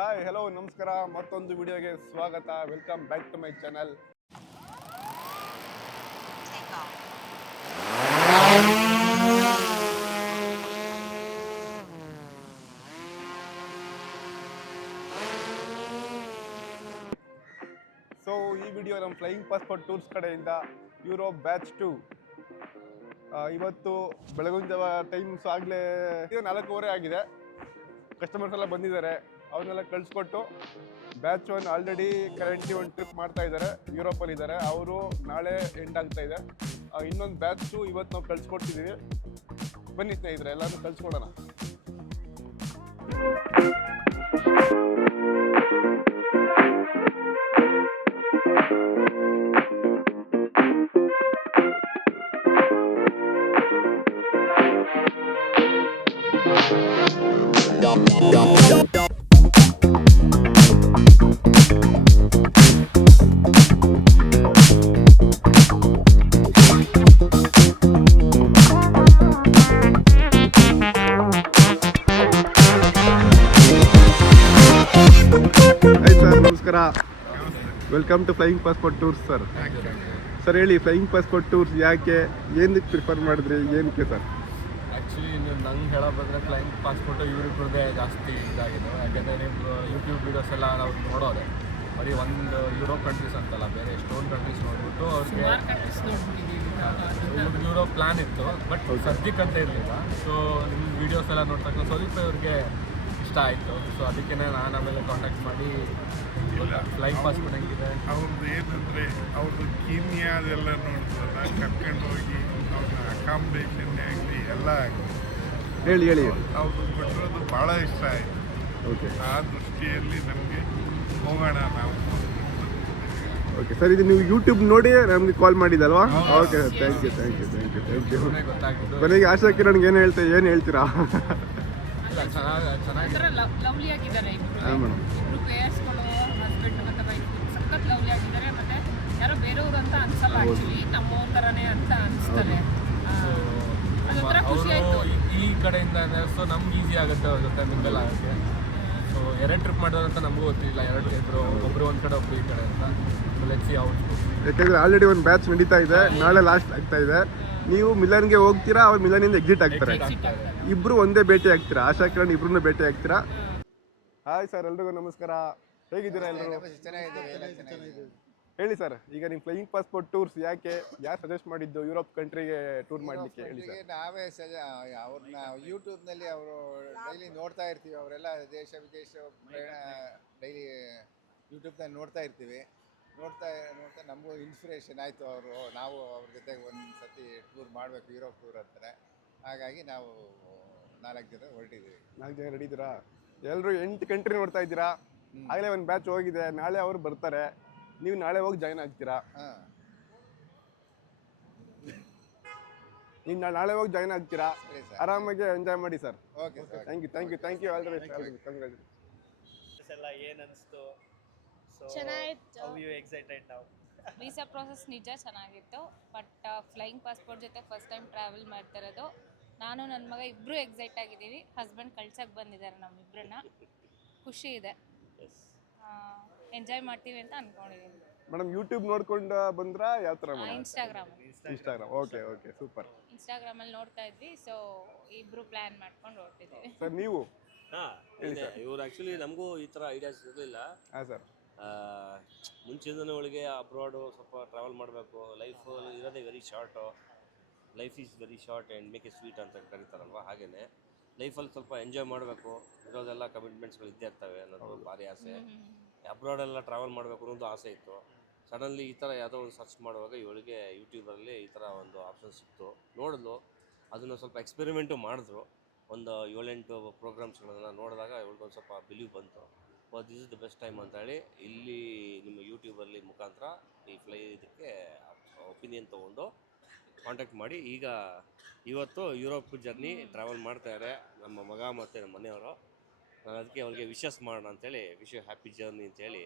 Hi hello ನಮಸ್ಕಾರ, ಮತ್ತೊಂದು ವಿಡಿಯೋಗೆ ಸ್ವಾಗತ. Welcome back to my channel. So ಈ ವಿಡಿಯೋ ನಮ್ಮ ಫ್ಲೈಯಿಂಗ್ ಪಾಸ್ಪೋರ್ಟ್ ಟೂರ್ಸ್ ಕಡೆಯಿಂದ ಯುರೋಪ್ ಬ್ಯಾಚ್ 2. ಇವತ್ತು ಬೆಳಗಿನ ಜಾವ ಟೈಮ್ಸ್ ಆಗಲೇ 4:15 ಆಗಿದೆ. ಕಸ್ಟಮರ್ಸ್ ಎಲ್ಲ ಬಂದಿದ್ದಾರೆ, ಅವ್ರನ್ನೆಲ್ಲ ಕಳಿಸ್ಕೊಟ್ಟು ಬ್ಯಾಚ್ 1 ಆಲ್ರೆಡಿ ಕರೆಂಟ್ಲಿ ಒಂದು ಟ್ರಿಪ್ ಮಾಡ್ತಾ ಇದ್ದಾರೆ, ಯುರೋಪಲ್ಲಿ ಇದ್ದಾರೆ. ಅವರು ನಾಳೆ ಎಂಡ್ ಆಗ್ತಾ ಇದೆ. ಇನ್ನೊಂದು ಬ್ಯಾಚ್ 2 ಇವತ್ತು ನಾವು ಕಳಿಸ್ಕೊಡ್ತಿದ್ದೀವಿ. ಬನ್ನಿ ಸ್ನೇಹಿತರೆ, ಎಲ್ಲರೂ ಕಳಿಸ್ಕೊಡೋಣ. ನಮಸ್ಕಾರ, welcome to flying passport tours sir. Sir ಹೇಳಿ, ಫ್ಲೈಯಿಂಗ್ ಪಾಸ್ಪೋರ್ಟ್ ಟೂರ್ಸ್ ಯಾಕೆ, ಏನಕ್ಕೆ ಪ್ರಿಫರ್ ಮಾಡಿದ್ರಿ, ಏನಕ್ಕೆ ಸರ್? ಆ್ಯಕ್ಚುಲಿ ನಂಗೆ ಹೇಳೋದಂದರೆ ಫ್ಲೈಯಿಂಗ್ ಪಾಸ್ಪೋರ್ಟು ಇವ್ರಿಬ್ರದ್ದೇ ಜಾಸ್ತಿ ಇದಾಗಿದೆ. ಯಾಕೆಂದರೆ ನೀವು ಯೂಟ್ಯೂಬ್ ವೀಡಿಯೋಸ್ ಎಲ್ಲ ನಾವು ನೋಡೋದೆ ಬರೀ ಒಂದು ಯುರೋಪ್ ಕಂಟ್ರೀಸ್ ಅಂತಲ್ಲ, ಬೇರೆ ಎಷ್ಟೊಂದು ಕಂಟ್ರೀಸ್ ನೋಡ್ಬಿಟ್ಟು ಅವ್ರಿಗೆ ಯುರೋಪ್ ಪ್ಲ್ಯಾನ್ ಇತ್ತು. ಬಟ್ ಸದ್ಯಕ್ಕೆ ಅಂತ ಇರಲಿಲ್ಲ. ಸೊ ನಿಮ್ಮ ವೀಡಿಯೋಸ್ ಎಲ್ಲ ನೋಡ್ತಕ್ಕ ಸ್ವಲ್ಪ ಇವ್ರಿಗೆ ಇಷ್ಟ ಆಯಿತು. ಸೊ ಅದಕ್ಕೆ ನಾನು ಆಮೇಲೆ ಕಾಂಟ್ಯಾಕ್ಟ್ ಮಾಡಿ ಫ್ಲೈಯಿಂಗ್ ಪಾಸ್ಪೋರ್ಟ್ ಹೆಂಗಿದೆ ಅವ್ರದ್ದು ಏನಂದರೆ ಅವ್ರದ್ದು ಕೀನ್ಯಾದೆಲ್ಲ ನೋಡಿದ್ರಲ್ಲ, ಕರ್ಕೊಂಡು ಹೋಗಿ ಅವ್ರನ್ನ ಅಕಾಮಿಡೇಷನ್ ಆಗಲಿ ಎಲ್ಲ ಆಗಲಿ ಹೇಳಿ ಅವ್ರದ್ದು ಬಿಟ್ಟಿರೋದು ಭಾಳ ಇಷ್ಟ ಆಯಿತು. ಓಕೆ, ಆ ದೃಷ್ಟಿಯಲ್ಲಿ ನಮಗೆ ಹೋಗೋಣ ನಾವು. ಓಕೆ ಸರ್, ಇದು ನೀವು ಯೂಟ್ಯೂಬ್ ನೋಡಿ ನಮಗೆ ಕಾಲ್ ಮಾಡಿದಲ್ವಾ? Okay sir, thank you. ಗೊತ್ತಾಗಿದ್ದು ಕೊನೆಗೆ ಆಶಾ ಕಿರಣ್ ಏನು ಹೇಳ್ತೀರಾ? ಲವ್ಲಿ ಆಗಿದ್ದಾರೆ ಹಾಂ ಮೇಡಮ್. ಇಬ್ರು ಪೇಯರ್ಸ್ಗಳು, ಹಸ್ಬೆಂಡ್ ಮತ್ತು ವೈಫ್ ಸಖತ್ ಲವ್ಲಿ ಆಗಿದ್ದಾರೆ. ಮತ್ತೆ ಯಾರೋ ಬೇರೆಯವರು ಅಂತ ಅನ್ಸಲ್ಲ, ಆ್ಯಕ್ಚುಲಿ ನಮ್ಮವ್ರ ಥರನೇ ಅಂತ ಅನಿಸ್ತಾರೆ. ಅದೊಂಥರ ಖುಷಿ ಆಯಿತು ಈ ಕಡೆಯಿಂದ. ಸೊ ನಮ್ಗೆ ಈಸಿ ಆಗುತ್ತೆ ಅವ್ರ ಜೊತೆ ಮಿಂಗಲ್ ಆಗುತ್ತೆ. ಸೊ 2 ಟ್ರಿಪ್ ಮಾಡೋದಂತ ನಮಗೂ ಗೊತ್ತಿಲ್ಲ, 2 ಒಬ್ಬರು ಒಂದು ಕಡೆ ಒಬ್ಬರು ಈ ಕಡೆ ಅಂತ. Let's out. ಯಾಕಂದರೆ ಆಲ್ರೆಡಿ ಒಂದು ಬ್ಯಾಚ್ ನಡೀತಾ ಇದೆ, ನಾಳೆ ಲಾಸ್ಟ್ ಆಗ್ತಾ ಇದೆ. ನೀವು ಮಿಲನ್ಗೆ ಹೋಗ್ತೀರಾ, ಅವ್ರು ಮಿಲನಿಂದ ಎಕ್ಸಿಟ್ ಆಗ್ತಾರೆ. ಇಬ್ರು ಒಂದೇ ಭೇಟಿ ಆಗ್ತೀರಾ, ಆಶಾ ಕಿರಣ್ ಇಬ್ರು ಭೇಟಿ ಆಗ್ತೀರಾ. ಹಾಯ್ ಸರ್, ಎಲ್ರಿಗೂ ನಮಸ್ಕಾರ. ಹೇಗಿದ್ದೀರಾ ಎಲ್ಲರೂ? ಹೇಳಿ ಸರ್, ಈಗ ನಿಮ್ಮ ಫ್ಲೈಯಿಂಗ್ ಪಾಸ್ಪೋರ್ಟ್ ಟೂರ್ಸ್ ಯಾರು ಸಜೆಸ್ಟ್ ಮಾಡಿದ್ದು ಯುರೋಪ್ ಕಂಟ್ರಿಗೆ ಟೂರ್ ಮಾಡಲಿಕ್ಕೆ ಹೇಳಿ ಸರ್? ನಾವೇ ಅವ್ರನ್ನ ಯೂಟ್ಯೂಬ್ನಲ್ಲಿ ಅವರು ಡೈಲಿ ನೋಡ್ತಾ ಇರ್ತೀವಿ. ಅವರೆಲ್ಲ ದೇಶ ವಿದೇಶ ಡೈಲಿ ಯೂಟ್ಯೂಬ್ನಲ್ಲಿ ನೋಡ್ತಾ ಇರ್ತೀವಿ. ನೋಡ್ತಾ ನಮಗೂ ಇನ್ಸ್ಪಿರೇಷನ್ ಆಯಿತು. ನಾವು ಅವ್ರ ಜೊತೆಗೆ ಒಂದು ಸತಿ ಟೂರ್ ಮಾಡಬೇಕು, ಯುರೋಪ್ ಟೂರ್ ಅಂತಾರೆ. ಹಾಗಾಗಿ ನಾವು 4 ಜನ ಹೊರಟಿದ್ದೀವಿ. 4 ಜನ ನಡೀತೀರಾ? ಎಲ್ಲರೂ 8 ಕಂಟ್ರಿ ನೋಡ್ತಾ ಇದ್ದೀರಾ. ಆಗಲೇ ಒಂದು ಬ್ಯಾಚ್ ಹೋಗಿದೆ, ನಾಳೆ ಅವರು ಬರ್ತಾರೆ. ನೀವು ನಾಳೆ ಹೋಗಿ ಜಾಯ್ನ್ ಆಗ್ತೀರಾ? ನೀವು ನಾಳೆ ಹೋಗಿ ಜಾಯ್ನ್ ಆಗ್ತೀರಾ? ಆರಾಮಾಗಿ ಎಂಜಾಯ್ ಮಾಡಿ sir. Okay, thank you all the best. ಎಲ್ಲ ಏನು ಅನಿಸ್ತು? ಚೆನ್ನಾಗಿತ್ತು. ಎಕ್ಸೈಟೆಡ್ ನಾವು. ವೀಸಾ ಪ್ರಾಸೆಸ್ ನಿಜ ಚೆನ್ನಾಗಿತ್ತು. ಬಟ್ ಫ್ಲೈಯಿಂಗ್ ಪಾಸ್ಪೋರ್ಟ್ ಜೊತೆ ಫಸ್ಟ್ ಟೈಮ್ ಟ್ರಾವೆಲ್ ಮಾಡ್ತಿರೋದು ನಾನು ನನ್ನ ಮಗ ಇಬ್ಬರು ಎಕ್ಸೈಟ್ ಆಗಿದ್ದೀವಿ. ಹಸ್ಬೆಂಡ್ ಕಳ್ಸಕ್ಕೆ ಬಂದಿದ್ದಾರೆ ನಮ್ಮಿಬ್ಬರನ್ನ. ಖುಷಿ ಇದೆ, ಎಂಜಾಯ್ ಮಾಡ್ತೀವಿ ಅಂತ ಅನ್ಕೊಂಡಿದ್ದೀನಿ. ಮೇಡಮ್, ಯೂಟ್ಯೂಬ್ ನೋಡ್ಕೊಂಡು ಬಂದ್ರಾ ಯಾವ ಥರ? ಇನ್ಸ್ಟಾಗ್ರಾಮ್. Okay super. ಇನ್ಸ್ಟಾಗ್ರಾಮಲ್ಲಿ ನೋಡ್ತಾ ಇದ್ವಿ. ಸೊ ಇಬ್ರು ಪ್ಲ್ಯಾನ್ ಮಾಡ್ಕೊಂಡು ಹೊರಟಿದ್ದೀವಿ. ಸರ್ ನೀವು? ಇವ್ರು ಆ್ಯಕ್ಚುಲಿ ನಮಗೂ ಈ ಥರ ಐಡಿಯಾಸ್ ಇರಲಿಲ್ಲ. ಹಾಂ ಸರ್. ಮುಂಚೆಯಿಂದನೇ ಅವಳಿಗೆ ಅಬ್ರಾಡು ಸ್ವಲ್ಪ ಟ್ರಾವೆಲ್ ಮಾಡಬೇಕು, ಲೈಫ್ ಇರೋದೇ very short, life is very short and make A sweet ಅಂತ ಕರೀತಾರಲ್ವ, ಹಾಗೆಯೇ ಲೈಫಲ್ಲಿ ಸ್ವಲ್ಪ ಎಂಜಾಯ್ ಮಾಡಬೇಕು, ಇರೋದೆಲ್ಲ ಕಮಿಟ್ಮೆಂಟ್ಸ್ಗಳು ಇದ್ದೇ ಇರ್ತವೆ ಅನ್ನೋದು ಭಾರಿ ಆಸೆ. ಅಬ್ರಾಡೆಲ್ಲ ಟ್ರಾವೆಲ್ ಮಾಡಬೇಕು ಅನ್ನೋದು ಆಸೆ ಇತ್ತು. ಸಡನ್ಲಿ ಈ ಥರ ಯಾವುದೋ ಒಂದು ಸರ್ಚ್ ಮಾಡುವಾಗ ಇವಳಿಗೆ ಯೂಟ್ಯೂಬಲ್ಲಿ ಈ ಥರ ಒಂದು ಆಪ್ಷನ್ ಸಿಕ್ತು. ನೋಡಿದ್ಲು, ಅದನ್ನು ಸ್ವಲ್ಪ ಎಕ್ಸ್ಪೆರಿಮೆಂಟು ಮಾಡಿದ್ರು. ಒಂದು 7-8 ಪ್ರೋಗ್ರಾಮ್ಸ್ಗಳನ್ನ ನೋಡಿದಾಗ ಇವಳಿಗೊಂದು ಸ್ವಲ್ಪ ಬಿಲೀವ್ ಬಂತು. This is the best time ಅಂತ ಹೇಳಿ ಇಲ್ಲಿ ನಿಮ್ಮ ಯೂಟ್ಯೂಬಲ್ಲಿ ಮುಖಾಂತರ ಈ ಇದಕ್ಕೆ ಒಪಿನಿಯನ್ ತೊಗೊಂಡು ಕಾಂಟ್ಯಾಕ್ಟ್ ಮಾಡಿ ಈಗ ಇವತ್ತು ಯುರೋಪ್ ಜರ್ನಿ ಟ್ರಾವೆಲ್ ಮಾಡ್ತಾಯಿದ್ದಾರೆ ನಮ್ಮ ಮಗ ಮತ್ತು ನಮ್ಮ ಮನೆಯವರು. ನಾನು ಅದಕ್ಕೆ ಅವ್ರಿಗೆ ವಿಶಸ್ ಮಾಡೋಣ ಅಂತೇಳಿ, ವಿಶ್ ಯು ಹ್ಯಾಪಿ ಜರ್ನಿ ಅಂತೇಳಿ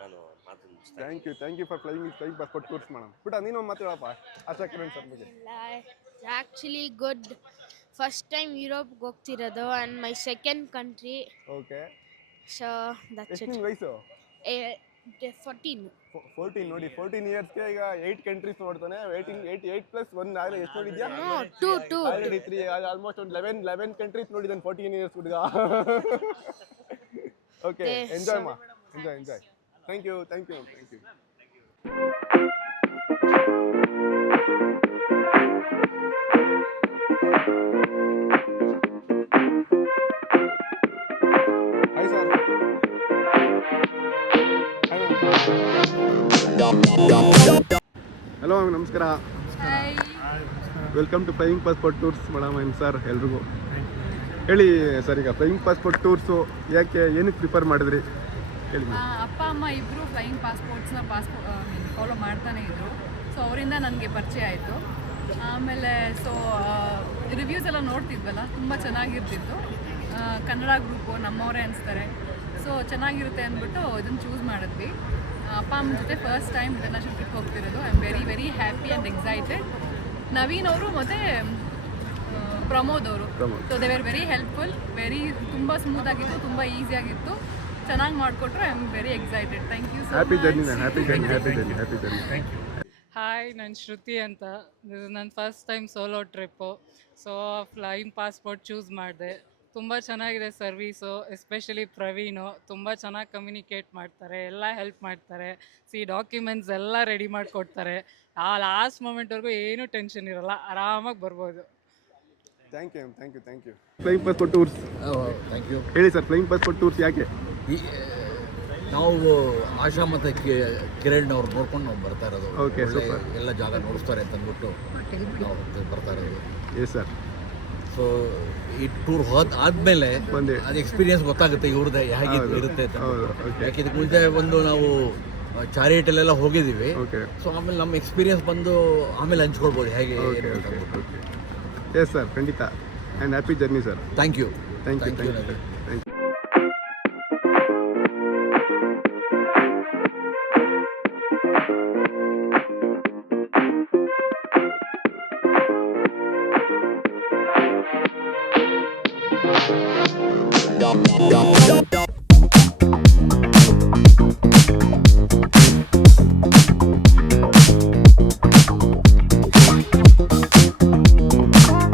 ನಾನು ಮಾತು ಮುಗಿಸ್ತೇನೆ. Thank you for flying passport tours madam. ಬಿಟ್ಟು ನೀನು ಮಾತಾಡಪ್ಪ ಆಶಾ ಕಿರಣ್ ಸರ್ ಬಗ್ಗೆ. Actually good. ಫಸ್ಟ್ ಟೈಮ್ ಯುರೋಪ್ಗೆ ಹೋಗ್ತಿರೋದು and my second country. Okay. So that's ಎಷ್ಟು it. ನಿನ್ನ ವಯಸ್ಸು? 14. 14 ನೋಡಿ, 14 ಇಯರ್ಸ್ಗೆ ಈಗ 8 ಕಂಟ್ರೀಸ್ ನೋಡ್ತಾನೆ. 8 ಪ್ಲಸ್ 1 ಆದರೆ ಎಷ್ಟು ನೋಡಿದ್ಯಾ? No, 2. ಆಲ್ರೆಡಿ 3 ಆಲ್ಮೋಸ್ಟ್ ಒಂದು 11 ಕಂಟ್ರೀಸ್ ನೋಡಿದ್ದಾನೆ 14 ಇಯರ್ಸ್ ಹುಡುಗ. ಓಕೆ, ಎಂಜಾಯ್ ಮಾ, enjoy. Thank you. Hi sir. Hello ma'am, ನಮಸ್ಕಾರ. Welcome to flying passport tours madam and sir ಎಲ್ರಿಗೂ. ಹೇಳಿ ಸರ್, ಈಗ ಫ್ಲೈಯಿಂಗ್ ಪಾಸ್ಪೋರ್ಟ್ ಟೂರ್ಸು ಯಾಕೆ, ಏನಕ್ಕೆ ಪ್ರಿಫರ್ ಮಾಡಿದ್ರಿ ಹೇಳಿ. ಅಪ್ಪ ಅಮ್ಮ ಇಬ್ಬರು ಫ್ಲೈಯಿಂಗ್ ಪಾಸ್ಪೋರ್ಟ್ಸ್ನ ಫಾಲೋ ಮಾಡ್ತಾನೆ ಇದ್ದರು. ಸೊ ಅವರಿಂದ ನನಗೆ ಪರಿಚಯ ಆಯಿತು. ಆಮೇಲೆ ರಿವ್ಯೂಸ್ ಎಲ್ಲ ನೋಡ್ತಿದ್ವಲ್ಲ, ತುಂಬ ಚೆನ್ನಾಗಿರ್ತಿತ್ತು. ಕನ್ನಡ ಗ್ರೂಪು ನಮ್ಮವರೇ ಅನಿಸ್ತಾರೆ. ಸೊ ಚೆನ್ನಾಗಿರುತ್ತೆ ಅಂದ್ಬಿಟ್ಟು ಇದನ್ನು ಚೂಸ್ ಮಾಡಿದ್ವಿ. ಅಪ್ಪ ಅಮ್ಮ ಜೊತೆ ಫಸ್ಟ್ ಟೈಮ್ ಇಂಟರ್ನ್ಯಾಷನಲ್ ಟ್ರಿಪ್ ಹೋಗ್ತಿರೋದು. I am very happy and excited. Naveen ಅವರು ಮತ್ತು ಪ್ರಮೋದ್ ಅವರು, so they were very helpful. ತುಂಬ ಸ್ಮೂತ್ ಆಗಿತ್ತು, ತುಂಬ ಈಸಿಯಾಗಿತ್ತು, ಚೆನ್ನಾಗಿ ಮಾಡಿಕೊಟ್ರು. I am very excited. Thank you so happy journey. Hi, ನಾನು ಶ್ರುತಿ ಅಂತ. ಇದು ನನ್ನ first time solo trip. So flying passport choose ಮಾಡಿದೆ. ತುಂಬ ಚೆನ್ನಾಗಿದೆ ಸರ್ವೀಸು. ಎಸ್ಪೆಷಲಿ ಪ್ರವೀಣು ತುಂಬ ಚೆನ್ನಾಗಿ ಕಮ್ಯುನಿಕೇಟ್ ಮಾಡ್ತಾರೆ, ಎಲ್ಲ ಹೆಲ್ಪ್ ಮಾಡ್ತಾರೆ. ಡಾಕ್ಯುಮೆಂಟ್ಸ್ ಎಲ್ಲ ರೆಡಿ ಮಾಡಿಕೊಡ್ತಾರೆ. ಆ ಲಾಸ್ಟ್ ಮೂಮೆಂಟ್ವರೆಗೂ ಏನೂ ಟೆನ್ಷನ್ ಇರೋಲ್ಲ, ಆರಾಮಾಗಿ ಬರ್ಬೋದು. Thank you. Flying passport tours, thank you. ಹೇಳಿ ಸರ್, ಫ್ಲೈಯಿಂಗ್ ಪಾಸ್ಪೋರ್ಟ್ ಟೂರ್ಸ್ ಯಾಕೆ? ನಾವು ಆಶಾ ಮತ್ತು ಕಿರಣ್ ಅವ್ರು ನೋಡ್ಕೊಂಡು ನಾವು ಬರ್ತಾ ಇರೋದು. Okay, ಒಳ್ಳೆ super. ಎಲ್ಲ ಜಾಗ ನೋಡಿಸ್ತಾರೆ ಅಂತ ಅಂದ್ಬಿಟ್ಟು ನಾವು ಬರ್ತಾ ಇರೋದು. Yes sir. ಸೊ ಈ ಟೂರ್ ಆದಮೇಲೆ ಬಂದೆ. ಅದು ಎಕ್ಸ್ಪೀರಿಯನ್ಸ್ ಗೊತ್ತಾಗುತ್ತೆ ಇವ್ರದ್ದು ಹೇಗೆ ಇರುತ್ತೆ ಅಂತ. ಯಾಕೆ ಇದಕ್ಕೆ ಮುಂಚೆ ಬಂದು ನಾವು ಚಾರಿಟಿಲೆಲ್ಲ ಹೋಗಿದ್ದೀವಿ. ಓಕೆ. ಸೊ ಆಮೇಲೆ ನಮ್ಮ ಎಕ್ಸ್ಪೀರಿಯನ್ಸ್ ಬಂದು ಆಮೇಲೆ ಹಂಚ್ಕೊಳ್ಬೋದು ಹೇಗೆ ಏನು ಅಂತ ಅಂದ್ಬಿಟ್ಟು. ಎಸ್ ಸರ್, ಖಂಡಿತ. And happy journey sir. Thank you. Thank you.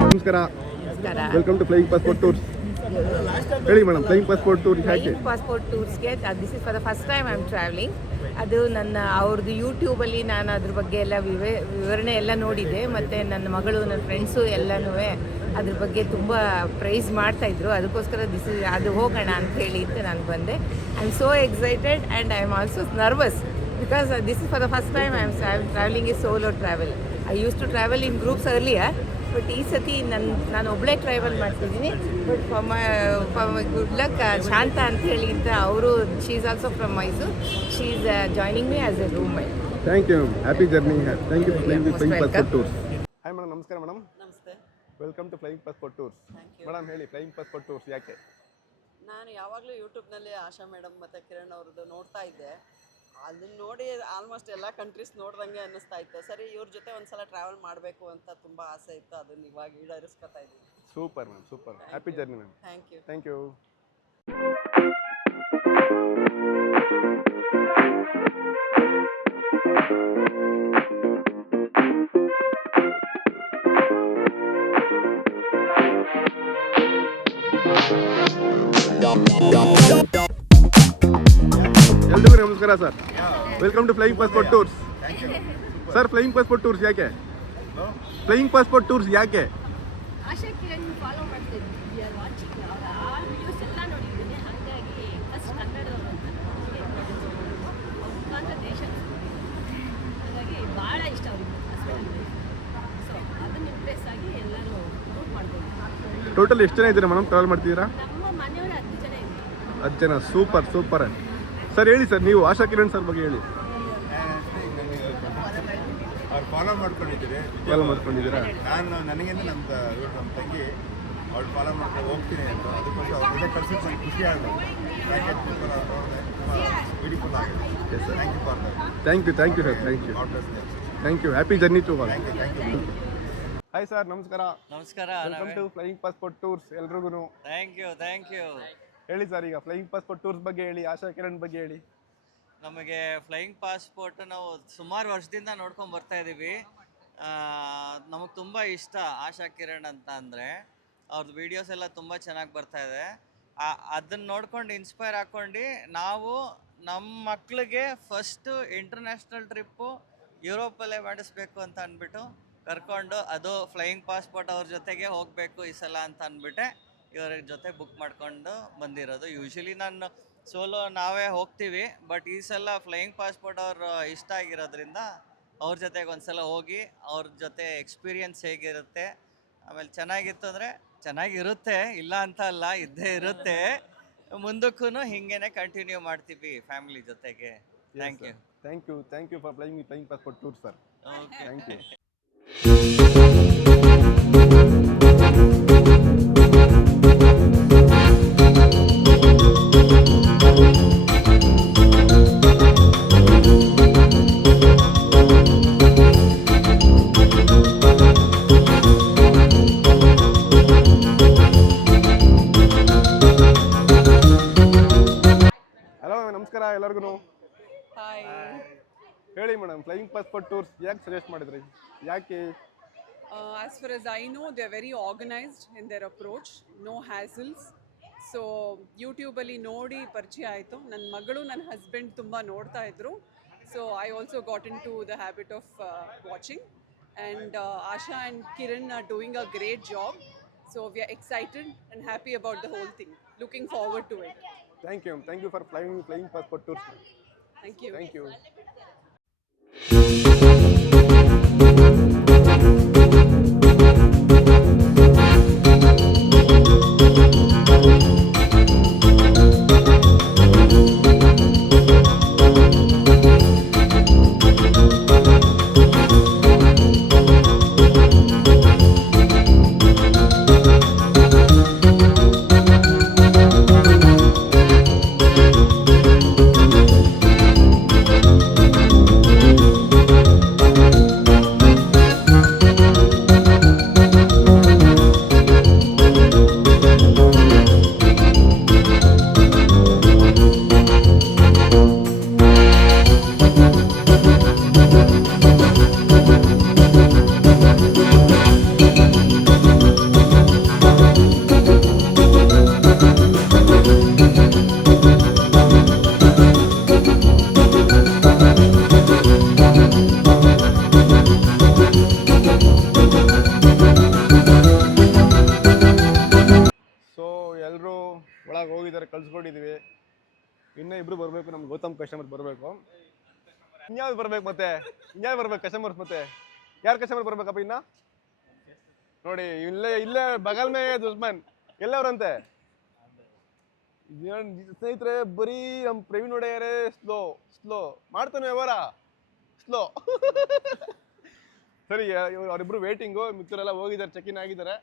ನಮಸ್ಕಾರ. Welcome to flying passport Tours. ಹೇಳಿ ಮೇಡಮ್, ಫ್ಲೈಯಿಂಗ್ ಪಾಸ್ಪೋರ್ಟ್ ಟೂರ್ ಯಾಕೆ? ಫ್ಲೈಯಿಂಗ್ ಪಾಸ್ಪೋರ್ಟ್ ಟೂರ್ಸ್ಗೆ this is for the first time I am travelling. ಅದು ಅವ್ರದ್ದು ಯೂಟ್ಯೂಬಲ್ಲಿ ನಾನು ಅದ್ರ ಬಗ್ಗೆ ಎಲ್ಲ ವಿವರಣೆ ಎಲ್ಲ ನೋಡಿದ್ದೆ. ಮತ್ತು ನನ್ನ ಮಗಳು, ನನ್ನ ಫ್ರೆಂಡ್ಸು ಎಲ್ಲನೂ ಅದ್ರ ಬಗ್ಗೆ ತುಂಬ ಪ್ರೈಸ್ ಮಾಡ್ತಾಯಿದ್ರು. ಅದಕ್ಕೋಸ್ಕರ ಅದು ಹೋಗೋಣ ಅಂತ ಹೇಳಿ ಅಂತ ನಾನು ಬಂದೆ. I am so excited and I am also nervous because this is for the first time I am travelling is solo travel. I use to travel in groups earlier, but ಈ ಸತಿ ನಾನು ಒಬ್ಬಳೇ ಟ್ರಾವೆಲ್ ಮಾಡ್ತಿದ್ದೀನಿ. But for my good luck Shanta ಅಂತ ಹೇಳಿ ಅಂತ ಅವರು, she is also from Mysuru. She is joining me as a roommate. Thank you. Happy journey. Thank you. Flying passport tours. Hi madam, ನಮಸ್ಕಾರ ಮೇಡಮ್. ನಮಸ್ತೆ. Welcome to flying passport tours. Madam ಹೇಳಿ, flying passport tours ಯಾಕೆ? ನಾನು ಯಾವಾಗಲೂ ಯೂಟ್ಯೂಬ್ನಲ್ಲಿ ಆಶಾ madam ಮತ್ತು ಕಿರಣ್ ಅವ್ರದ್ದು ನೋಡ್ತಾ ಇದ್ದೆ. ಅದನ್ನ ನೋಡಿ ಆಲ್ಮೋಸ್ಟ್ ಎಲ್ಲ ಕಂಟ್ರೀಸ್ ನೋಡ್ದಂಗೆ ಅನ್ನಿಸ್ತಾ ಇತ್ತು. ಸರಿ, ಇವ್ರ ಜೊತೆ ಒಂದ್ಸಲ ಟ್ರಾವೆಲ್ ಮಾಡಬೇಕು ಅಂತ ತುಂಬ ಆಸೆ ಇತ್ತು. ಅದನ್ನ ಇವಾಗ ಈಡೇರಿಸ್ಕೊತಾ ಇದ್ದೀನಿ. Super ma'am, super. Happy journey ma'am. Thank you. ಎಲ್ರಿಗೂ ನಮಸ್ಕಾರ sir. Welcome to flying passport tours. Sir, flying passport tours ಯಾಕೆ? ಫ್ಲೈಯಿಂಗ್ ಪಾಸ್ಪೋರ್ಟ್ ಟೂರ್ಸ್ ಯಾಕೆ? ಆಶಾ ಕಿರಣ್ ಫಾಲೋ ಮಾಡ್ತಿದ್ವಿ, ವಿ ಆರ್ ವಾಚಿಂಗ್ ಅವರ ಆ ವಿಡಿಯೋಸ್ ಎಲ್ಲ ನೋಡಿದ್ದೀನಿ. ಹಾಗಾಗಿ ಫಸ್ಟ್ ಕನ್ನಡದವರು ಅಂತ ಮುಖಾಂತರ ದೇಶ, ಹಾಗಾಗಿ ಭಾಳ ಇಷ್ಟ ಅವ್ರಿಗೆ ಹಸ್ಬೆಂಡ್. ಸೊ ಅದನ್ನು ಇಂಪ್ರೆಸ್ ಆಗಿ ಎಲ್ಲರೂ ನೋಟ್ ಮಾಡ್ಬೋದು. ಟೋಟಲ್ ಎಷ್ಟು ಜನ ಇದ್ದೀರಾ ಮೇಡಮ್ ಟ್ರಾವೆಲ್ ಮಾಡ್ತಿದ್ದೀರಾ? ನಮ್ಮ ಮನೆಯವರು 10 ಜನ ಇದ್ದೀವಿ. 10 ಜನ. ಸೂಪರ್. ಸರ್ ಹೇಳಿ ಸರ್, ನೀವು ಆಶಾ ಕಿರಣ್ ಸರ್ ಬಗ್ಗೆ ಹೇಳಿ. ಅವ್ರು ಫಾಲೋ ಮಾಡ್ಕೊಂಡಿದ್ದೀರಿ. ನನಗೇನು ನಮ್ಮ ತಂಗಿ ಅವ್ರು ಫಾಲೋ ಮಾಡ್ಕೊಂಡು ಹೋಗ್ತೀನಿ ಅಂತ, ಅದಕ್ಕೋಸ್ಕರ ಅವ್ರ ಜೊತೆ ಕಳ್ಸಿದ್ದು ನಂಗೆ ಖುಷಿ ಆಗೋದು. ಯಾಕೆ ಬ್ಯೂಟಿಫುಲ್ ಆಗಿದೆ. Thank you for that. Thank you. Thank you. Happy journey to all. Thank you. Hi sir, ನಮಸ್ಕಾರ. ನಮಸ್ಕಾರ. Welcome to flying passport Tours ಎಲ್ರಿಗೂ. Thank you. ಹೇಳಿ ಸರ್, ಈಗ ಫ್ಲೈಯಿಂಗ್ ಪಾಸ್ಪೋರ್ಟ್ ಟೂರ್ಸ್ ಬಗ್ಗೆ ಹೇಳಿ, ಆಶಾ ಕಿರಣ್ ಬಗ್ಗೆ ಹೇಳಿ. ನಮಗೆ ಫ್ಲೈಯಿಂಗ್ ಪಾಸ್ಪೋರ್ಟ್ ನಾವು ಸುಮಾರು ವರ್ಷದಿಂದ ನೋಡ್ಕೊಂಡು ಬರ್ತಾ ಇದ್ದೀವಿ. ನಮಗೆ ತುಂಬ ಇಷ್ಟ ಆಶಾ ಕಿರಣ್ ಅಂತ ಅಂದರೆ. ಅವ್ರದ್ದು ವೀಡಿಯೋಸ್ ಎಲ್ಲ ತುಂಬ ಚೆನ್ನಾಗಿ ಬರ್ತಾ ಇದೆ. ಅದನ್ನು ನೋಡ್ಕೊಂಡು ಇನ್ಸ್ಪೈರ್ ಹಾಕ್ಕೊಂಡು ನಾವು ನಮ್ಮ ಮಕ್ಕಳಿಗೆ ಫಸ್ಟು ಇಂಟರ್ನ್ಯಾಷನಲ್ ಟ್ರಿಪ್ಪು ಯುರೋಪಲ್ಲೇ ಮಾಡಿಸ್ಬೇಕು ಅಂತ ಅಂದ್ಬಿಟ್ಟು ಕರ್ಕೊಂಡು, ಅದು ಫ್ಲೈಯಿಂಗ್ ಪಾಸ್ಪೋರ್ಟ್ ಅವ್ರ ಜೊತೆಗೆ ಹೋಗಬೇಕು ಈ ಸಲ ಅಂತ ಅಂದ್ಬಿಟ್ಟೆ ಇವ್ರ ಜೊತೆ ಬುಕ್ ಮಾಡ್ಕೊಂಡು ಬಂದಿರೋದು. ಯೂಶ್ವಲಿ ನಾನು ಸೋಲೋ ನಾವೇ ಹೋಗ್ತೀವಿ, ಬಟ್ ಈ ಸಲ ಫ್ಲೈಯಿಂಗ್ ಪಾಸ್ಪೋರ್ಟ್ ಅವ್ರು ಇಷ್ಟ ಆಗಿರೋದ್ರಿಂದ ಅವ್ರ ಜೊತೆಗೆ ಒಂದ್ಸಲ ಹೋಗಿ ಅವ್ರ ಜೊತೆ ಎಕ್ಸ್ಪೀರಿಯನ್ಸ್ ಹೇಗಿರುತ್ತೆ, ಆಮೇಲೆ ಚೆನ್ನಾಗಿತ್ತು ಅಂದರೆ ಚೆನ್ನಾಗಿರುತ್ತೆ, ಇಲ್ಲ ಅಂತ ಅಲ್ಲ, ಇದ್ದೇ ಇರುತ್ತೆ. ಮುಂದಕ್ಕೂ ಹಿಂಗೇನೆ ಕಂಟಿನ್ಯೂ ಮಾಡ್ತೀವಿ ಫ್ಯಾಮಿಲಿ ಜೊತೆಗೆ. Thank you for flying passport tour sir. Okay, thank you. Hello, ನಮಸ್ಕಾರ ಎಲ್ಲರಿಗೂ. ಹಾಯ್. ಹೇಳಿ ಮೇಡಮ್, ಫ್ಲೈಯಿಂಗ್ ಪಾಸ್ಪೋರ್ಟ್ ಟೂರ್ಸ್ ಯಾಕೆ ಸಜೆಸ್ಟ್ ಮಾಡಿದ್ರಿ, ಯಾಕೆ? As far as I know, they're very organized in their approach, no hassles. So ಯೂಟ್ಯೂಬಲ್ಲಿ ನೋಡಿ ಪರಿಚಯ ಆಯಿತು. ನನ್ನ ಮಗಳು ನನ್ನ ಹಸ್ಬೆಂಡ್ ತುಂಬ ನೋಡ್ತಾ ಇದ್ದರು. So I also got into the habit of watching. And Asha and Kiran are doing a great job. So we are excited and happy about the whole thing. Looking forward to it. Thank you for flying passport tours. Thank you. ಒಳಗೆ ಹೋಗಿದ್ದಾರೆ, ಕಳ್ಸ್ಕೊಂಡಿದ್ದೀವಿ. ಇನ್ನೂ ಇಬ್ಬರು ಬರಬೇಕು, ನಮ್ಮ Gautam customers ಬರಬೇಕು. ಇನ್ಯಾವ್ದು ಬರ್ಬೇಕು, ಮತ್ತೆ ಇನ್ಯಾವ್ದು ಬರ್ಬೇಕು ಕಸ್ಟಮರ್ಸ್? ಮತ್ತೆ ಯಾರು ಕಸ್ಟಮರ್ ಬರ್ಬೇಕಪ್ಪ ಇನ್ನ? ನೋಡಿ, ಇಲ್ಲೇ ಬಗಲ್ ಮೇ ದುಶ್ಮನ್ ಎಲ್ಲವ್ರಂತೆ. ಸ್ನೇಹಿತರೆ, ಬರೀ ನಮ್ಮ ಪ್ರವೀಣ್ ಒಡೆಯರೇ ಸ್ಲೋ ಮಾಡ್ತಾನೆ ವ್ಯವಹಾರ, ಸ್ಲೋ. ಸರಿ, ಅವರಿಬ್ರು ವೇಟಿಂಗು, ಮಿಕ್ಕರೆಲ್ಲ ಹೋಗಿದ್ದಾರೆ, ಚೆಕ್ ಇನ್ ಆಗಿದ್ದಾರೆ.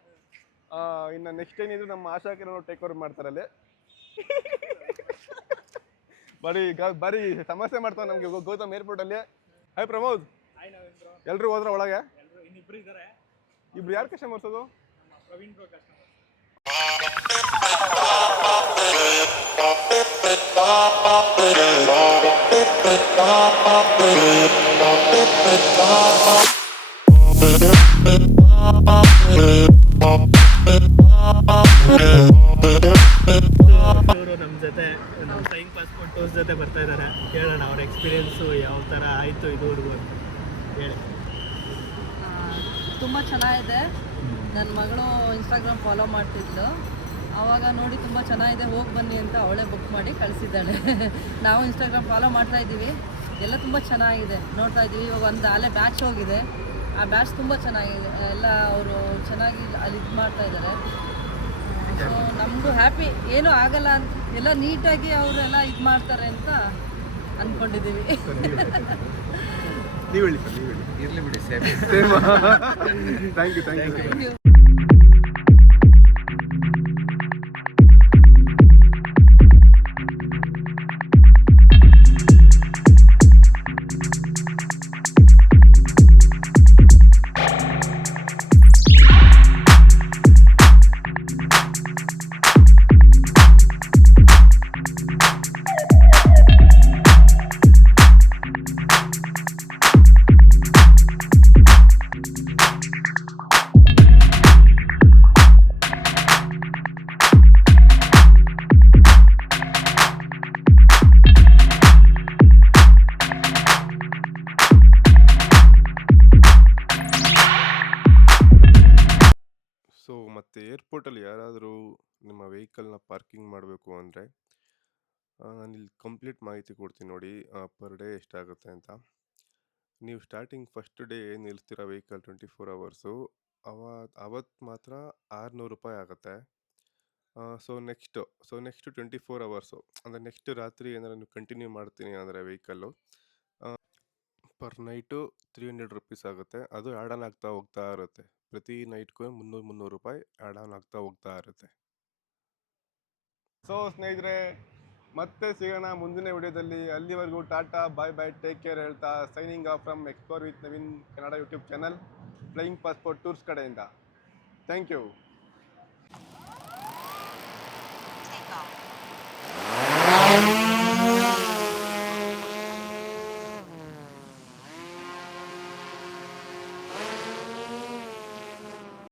ಇನ್ನು ನೆಕ್ಸ್ಟ್ ಏನಿದ್ರು ನಮ್ಮ ಆಶಾ ಕಿರಣ್ ಟೇಕ್ ಓವರ್ ಮಾಡ್ತಾರೆ ಅಲ್ಲಿ. ಬರೀ ಸಮಸ್ಯೆ ಮಾಡ್ತಾವೆ ನಮಗೆ ಗೌತಮ್ ಏರ್ಪೋರ್ಟಲ್ಲಿ. ಹಾಯ್ ಪ್ರಮೋದ್, ಎಲ್ಲರೂ ಹೋದ್ರ ಒಳಗೆ? ಇಬ್ರು ಯಾರು ಕಸ್ಟಮರ್ಸ್? ಅದು ನಮ್ಮ ಜೊತೆ ನಮ್ಮ ಫ್ಲೈಯಿಂಗ್ ಪಾಸ್ಪೋರ್ಟ್ ಟೂರ್ಸ್ ಜೊತೆ ಬರ್ತಾ ಇದ್ದಾರೆ. ಕೇಳೋಣ ಅವ್ರ ಎಕ್ಸ್ಪೀರಿಯೆನ್ಸು ಯಾವ ಥರ ಆಯಿತು ಇದುವರೆಗೂ ಅಂತ ಹೇಳಿ. ತುಂಬ ಚೆನ್ನಾಗಿದೆ. ನನ್ನ ಮಗಳು ಇನ್ಸ್ಟಾಗ್ರಾಮ್ ಫಾಲೋ ಮಾಡ್ತಿದ್ಲು, ಆವಾಗ ನೋಡಿ ತುಂಬ ಚೆನ್ನಾಗಿದೆ, ಹೋಗಿ ಬನ್ನಿ ಅಂತ ಅವಳೇ ಬುಕ್ ಮಾಡಿ ಕಳಿಸಿದ್ದಾಳೆ. ನಾವು ಇನ್ಸ್ಟಾಗ್ರಾಮ್ ಫಾಲೋ ಮಾಡ್ತಾ ಇದ್ದೀವಿ, ಎಲ್ಲ ತುಂಬ ಚೆನ್ನಾಗಿದೆ, ನೋಡ್ತಾ ಇದ್ದೀವಿ. ಇವಾಗ ಒಂದು ಅಲ್ಲೇ ಬ್ಯಾಚ್ ಹೋಗಿದೆ, ಆ ಬ್ಯಾಚ್ ತುಂಬ ಚೆನ್ನಾಗಿದೆ, ಎಲ್ಲ ಅವರು ಚೆನ್ನಾಗಿ ಅಲ್ಲಿ ಇದು ಮಾಡ್ತಾ ಇದ್ದಾರೆ. ಸೊ ನಮಗೂ ಹ್ಯಾಪಿ, ಏನೂ ಆಗಲ್ಲ ಅಂತ, ಎಲ್ಲ ನೀಟಾಗಿ ಅವರೆಲ್ಲ ಇದು ಮಾಡ್ತಾರೆ ಅಂತ ಅಂದ್ಕೊಂಡಿದ್ದೀವಿ. ಇರಲಿ ಬಿಡಿ, ಸೇಮ್. Thank you. ಯಾರಾದರೂ ನಿಮ್ಮ ವೆಹಿಕಲ್ನ ಪಾರ್ಕಿಂಗ್ ಮಾಡಬೇಕು ಅಂದರೆ ನಾನಿಲ್ಲಿ ಕಂಪ್ಲೀಟ್ ಮಾಹಿತಿ ಕೊಡ್ತೀನಿ ನೋಡಿ, ಪರ್ ಡೇ ಎಷ್ಟಾಗುತ್ತೆ ಅಂತ. ನೀವು ಸ್ಟಾರ್ಟಿಂಗ್ ಫಸ್ಟ್ ಡೇ ಏನು ನಿಲ್ಲಿಸ್ತೀರ ವೆಹಿಕಲ್ 24 ಅವರ್ಸು, ಅವತ್ತು ಮಾತ್ರ 600 ರೂಪಾಯಿ ಆಗುತ್ತೆ. ಸೊ ನೆಕ್ಸ್ಟ್ 24 ಅವರ್ಸು ಅಂದರೆ ನೆಕ್ಸ್ಟ್ ರಾತ್ರಿ ಏನಾದ್ರು ನೀವು ಕಂಟಿನ್ಯೂ ಮಾಡ್ತೀನಿ ಅಂದರೆ ವೆಹಿಕಲ್ಲು ಪರ್ ನೈಟು 300 ರುಪೀಸ್ ಆಗುತ್ತೆ. ಅದು ಆ್ಯಡ್ ಆನ್ ಆಗ್ತಾ ಹೋಗ್ತಾ ಇರುತ್ತೆ. ಪ್ರತಿ ನೈಟ್ಗೂ 300 ರೂಪಾಯಿ ಆ್ಯಡ್ ಆನ್ ಆಗ್ತಾ ಹೋಗ್ತಾ ಇರುತ್ತೆ. ಸೊ ಸ್ನೇಹಿತರೆ, ಮತ್ತೆ ಸಿಗೋಣ ಮುಂದಿನ ವಿಡಿಯೋದಲ್ಲಿ. ಅಲ್ಲಿವರೆಗೂ tata, bye bye, take care ಹೇಳ್ತಾ signing off from Explore with Naveen Kannada YouTube channel, Flying passport tours ಕಡೆಯಿಂದ. Thank you.